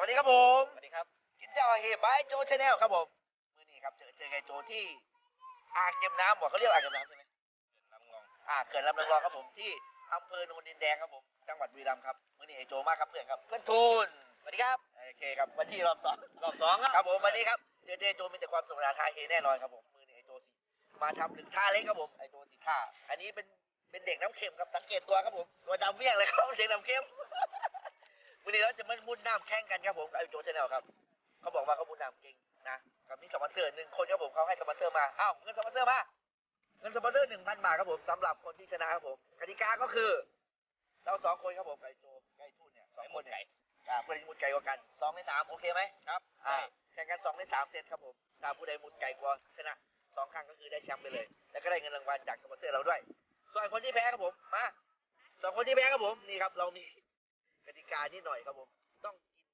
วัสดีครับผมสวัสดีครับกินเจ้าเฮบายโจชาแนลครับผมมือนี้ครับเจอเจอไงโจที่อ่างเก็บน้ำบอกเขาเรียกอ่างเก็บน้ำใช่ไหมลำงองอ่าเขื่อนลำนางรองครับผมที่อำเภอโนนดินแดงครับผมจังหวัดบุรีรัมย์ครับมือนี้ไอโจมากครับเพื่อนครับเพื่อนทูนสวัสดีครับโอเคครับวันที่รอบสองรอบสองครับครับผมวันนี้ครับเจอเจอโจมีแต่ความสนุกสนานท่าเฮแน่นอนครับผมมือนี้ไอโจสิมาทำหนึ่งท่าเล็กครับผมไอโจสิท่าอันนี้เป็นเป็นเด็กน้ำเค็มครับสังเกตตัวครับผมตัวดำเวี่ยงเลยครับเด็กน้ำเค็ม วันนี้เราจะมามุดน้ำแข่งกันครับผมกับไอโจชาแนลครับเขาบอกว่าเขามุดน้ำเก่งนะกับมีสปอนเซอร์หนึ่งคนครับผมเขาให้สปอนเซอร์มาอ้าวเงินสปอนเซอร์มาเงินสปอนเซอร์หนึ่งพันบาทครับผมสำหรับคนที่ชนะครับผมกติกาก็คือ เราสองคนครับผมไก่โจไก่ทูนเนี่ยสองคนเนี่ยอ่าผู้ใดมุดไกลกว่ากันสองในสามโอเคไหมครับอ่าแข่งกันสองในสามเซตครับผมถ้าผู้ใดมุดไกลกว่าชนะสองครั้งก็คือได้แชมป์ไปเลย แล้วก็ได้เงินรางวัลจากสปอนเซอร์เราด้วย ส่วนคนที่แพ้ครับผมมาสองคนที่แพ้ครับผมนี่ครับเรามี กติกานิดหน่อยครับผม ต้องกิน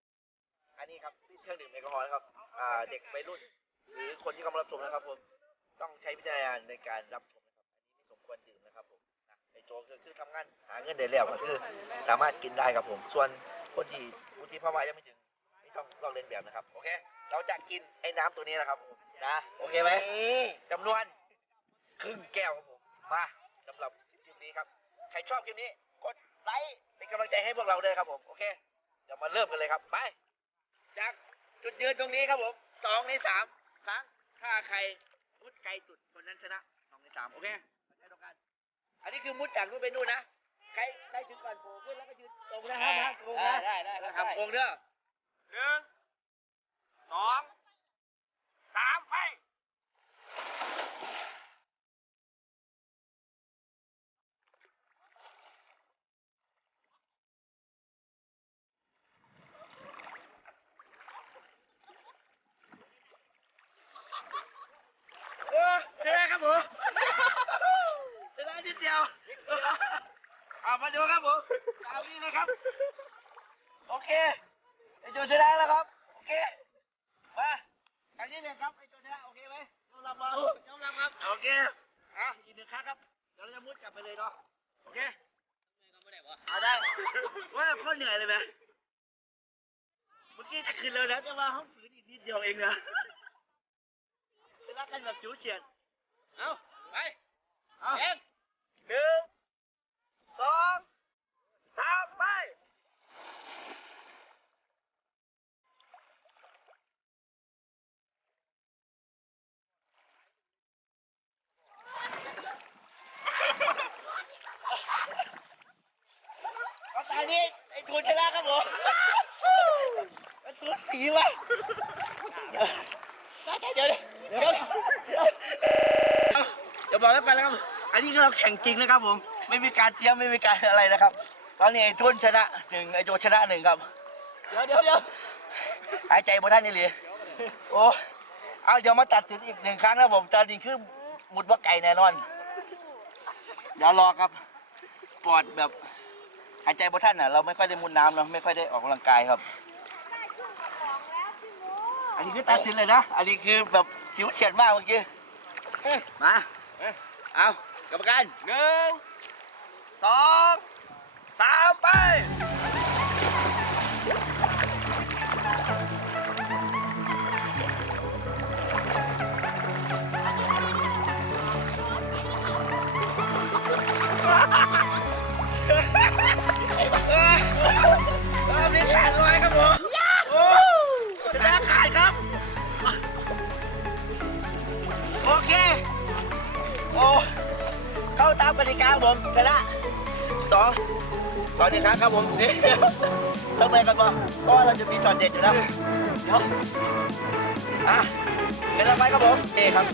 อันนี้ครับเครื่องดื่มแอลกอฮอล์นะครับ อ่า เด็กวัยรุ่น หรือคนที่กำลังรับชมนะครับผม ต้องใช้วิจารณญาณในการรับชมนะครับ อันนี้ไม่สมควรดื่มนะครับผมนะไอโจคือคือทำงานหาเงินได้แล้วก็คือ สามารถกินได้ครับผม ส่วนคนที่วุฒิภาวะยังไม่ถึงไม่ต้องลอกเลียนแบบนะครับ โอเค เราจะกินไอ้น้ำตัวนี้นะครับผม นะ โอเคไหมจำนวนครึ่งแก้วครับผม มาสำหรับคลิปนี้ครับ ใครชอบคลิปนี้กด ไลค์เป็นกำลังใจให้พวกเราด้วยครับผม โอเค เดี๋ยวมาเริ่มกันเลยครับ ไป จากจุดยืนตรงนี้ครับผมสองในสามครั้งถ้าใครมุดไกลสุดคนนั้นชนะสองในสามโอเคเข้าใจตรงกัน อันนี้คือมุดจากนู่นไปนู่นนะ ใครใครถึงก่อนโผล่ขึ้นแล้วก็ยืนตรงนะห้ามห้ามโกงนะได้ได้ได้ห้ามโกงเด้อหนึ่งสองสามไป โอ้ชนะครับผมชนะนิดเดียวเอามาดูครับผมตามนี้เลยครับ โอ เคไอโจชนะแล้วครับ โอเค มาอันนี้เลยครับไอโจชนะโอเคไหมยอมรับมายอมรับครับ โอเค อะอีกหนึ่งครั้งครับ เดี๋ยวเราจะมุดกลับไปเลยเนาะ โอเคเอาได้ ว่าโคตรเหนื่อยเลยไหมเมื่อกี้จะขึ้นแล้วนะแต่ว่าห้องฝืนอีกนิดเดียวเองนะจะรักกันแบบจู๋เฉียด เอาไป เอาเอ็งหนึ่งสองสามไป เอาตอนนี้ไอ้ทูนชนะครับผมมันสูสีว่ะเดี๋ยวเดี๋ยวเดี๋ยวเดี๋ยวเดี๋ยวบ อกแล้วกันนะครับ อันนี้คือเราแข่งจริงนะครับผม ไม่มีการเตรียมไม่มีการอะไรนะครับ ตอนนี้ไอ้ทุนชนะหนึ่งไอ้โจชนะหนึ่งครับ เดี๋ยวเดี๋ยวเดี๋ยวหายใจบ่ทันนี่เลยโอ้เอาเดี๋ยวมาตัดสินอีกหนึ่งครั้งนะผมตอนนี้คือหมุดว่าไก่แน่นอน เดี๋ยวรอครับ ปอดแบบหายใจบ่ทันอะเราไม่ค่อยได้มุดน้ำเนาไม่ค่อยได้ออกกำลังกายครับ อันนี้คือตัดสินเลยนะ อันนี้คือแบบชิวเฉียดมากเมื่อกี้ มา เอากรรมการหนึ่งสอง สองหนึ่งครั้งครับผมนี่สักเบรกกันบ่เพราะว่าเราจะมีช็อตเด็ดอยู่นะเดี๋ยวอะเป็นอะไรครับผมเอครับ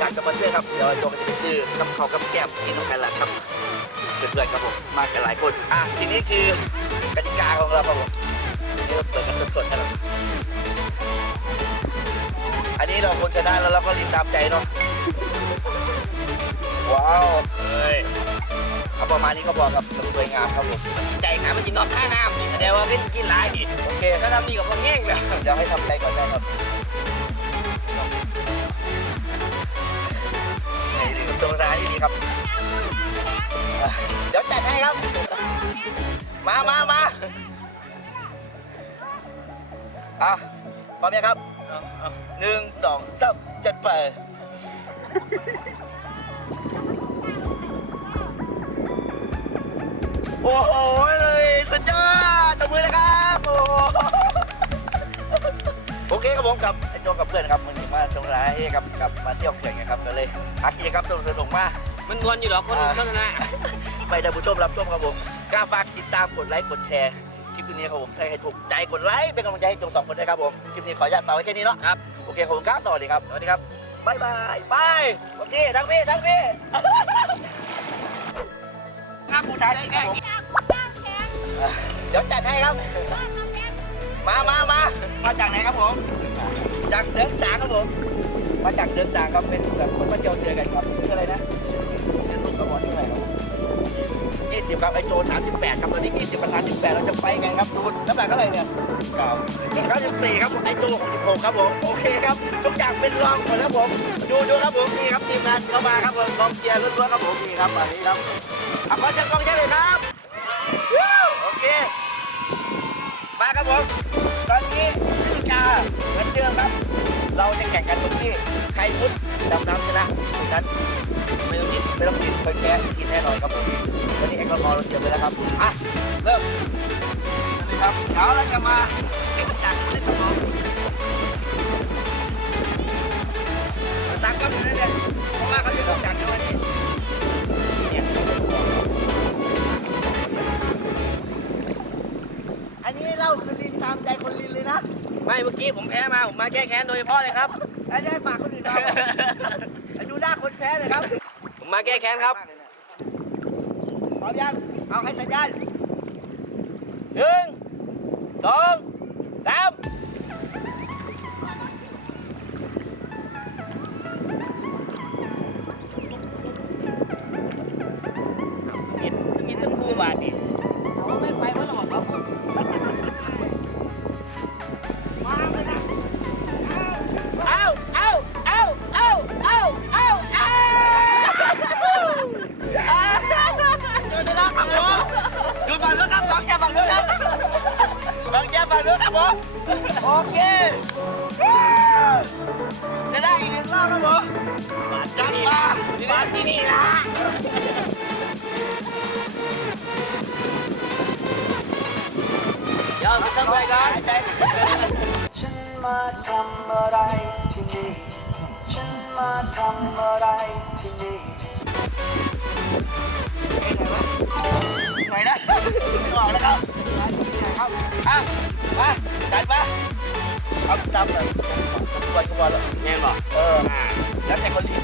จากสปอนเซอร์ครับเดี๋ยวโจก็จะไปซื้อกับเขากับแก้มกินน้องกันละครับเพื่อนๆครับผมมากันหลายคนอะทีนี้คือกติกาของเราครับผมนี้เราเปิดกันสดๆนะครับอันนี้เราคนชนะแล้วเราก็รีบตามใจเนาะว้าวเฮ้ย เอาประมาณนี้ก็พอครับสวยงามครับผมใจขามันกินนอกท่าน้ำนี่แสดงว่ากินกินหลายดิโอเคถ้าน้ำนี่กับพวกแง่งเลยเดี๋ยวให้ทำใจก่อนนะครับนี่สงสารที่ดีครับอะเดี๋ยวจัดให้ครับ มามามาอะพร้อมยังครับเอาเอาหนึ่งสองสามจัดไป โอ้โหเลยสุดยอดตบมือเลยครับโอ้โหโอเคครับผมกับไอ้โจกับเพื่อนครับมันนี้มาสงร้ายกับกับมาเที่ยวเขื่อนไงครับก็เลยอักกิจกรรมสนุกสนุกมากมันนวลอยู่หรอคนอ่า โฆษณาไปท่านผู้ชมรับชมครับผมกล้าฝากติดตามกดไลค์กดแชร์คลิปนี้ครับผมถ้าใครถูกใจกดไลค์เป็นกำลังใจให้โจสองคนด้วยครับผมคลิปนี้ขออนุญาตฝากไว้แค่นี้เนาะครับโอเคขอบคุณครับสวัสดีครับสวัสดีครับบายบายบายโอเคทั้งพี่ทั้งพี่ ครับผู้ชายครับผมเดี๋ยวจัดให้ครับ มามามามาจากไหนครับผม จากเสริมสางครับผม มาจากเสริมสางครับเป็นแบบคนมาเจอเจอกันครับชื่ออะไรนะชื่อลูกกระบอกที่ไหนครับ ยี่สิบครับไอโจสามสิบแปดครับตอนนี้ยี่สิบประธานสิบแปดเราจะไปกันครับดูน้ำหนักเท่าไหร่เนี่ยเก่าเก้าสิบสี่ครับไอโจหกสิบหกครับผมโอเคครับทุกอย่างเป็นรองหมดครับผมดูดูครับผมนี่ครับทีมงานเข้ามาครับผมกองเชียร์ล้วนๆครับผมนี่ครับอันนี้ครับเอาขอจับกองเชียร์เลยครับโอเคมาครับผมตอนนี้นาฬิกาเหมือนเดิมครับ เราจะแข่งกันตรงที่ใครพุทธดำน้ำชนะคนนั้น ไม่ต้องกินไม่ต้องกินคนแก้กินแน่นอนครับผมวันนี้แอลกอฮอล์เราเตรียมไว้แล้วครับอะเริ่มนี่ครับเดี๋ยวเราจะมาเก็บจากนี่ครับผมตักก็อยู่นั่นแหละเพราะว่าเขาจะต้องจากในวันนี้เนี่ยอันนี้เล่าคือลินตามใจคนลินเลยนะไม่เมื่อกี้ผมแพ้มาผมมาแก้แค้นโดยเฉพาะเลยครับอันนี้ให้ฝากคนอื่นเอาดูหน้าคนแพ้เลยครับผ มมาแก้แค้นครับพร้อมยังเอาให้สัญญาณหนึ่งสองสามกินกินทั้งคู่บาทนี่ ฝั่งแกฝั่งนู้นครับผมโอเคจะได้อีกหนึ่งรอบครับผมาจังมาบ้าที่นี่นะเดี๋ยวทำไปก่อนฉันมาทำอะไรที่นี่ ฉันมาทำอะไรที่นี่ไหนนะไม่ออกแล้วครับอะ มาจัดมาเอาตามเลยวันก็วันละแม่บอกเออแล้วแต่คนลิ้น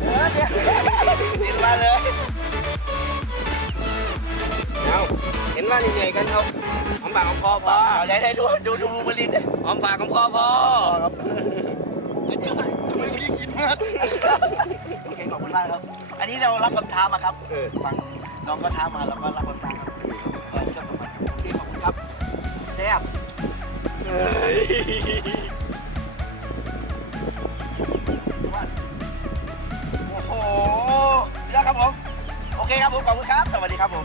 เออเนี่ยลิ้นมาเลยเอาเห็นว่าเหนื่อยกันเอาหอมปากหอมคอพอเอาไหนไหนดูดูดูมือลิ้นเนี่ยหอมปากหอมคอพ่อครับไม่มีกินมากโอเคขอบคุณมากครับ อันนี้เรารับคำท้ามาครับ ฟังน้องก็ท้ามาเราก็รับคำท้าครับ โอ้โหยอดครับผม โอเคครับผม ขอบคุณครับ สวัสดีครับผม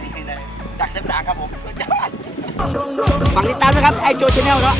นี่เลยจากเซฟสาครับผมสุดยอดฝากติดตามนะครับ ไอโจชแนลเนาะ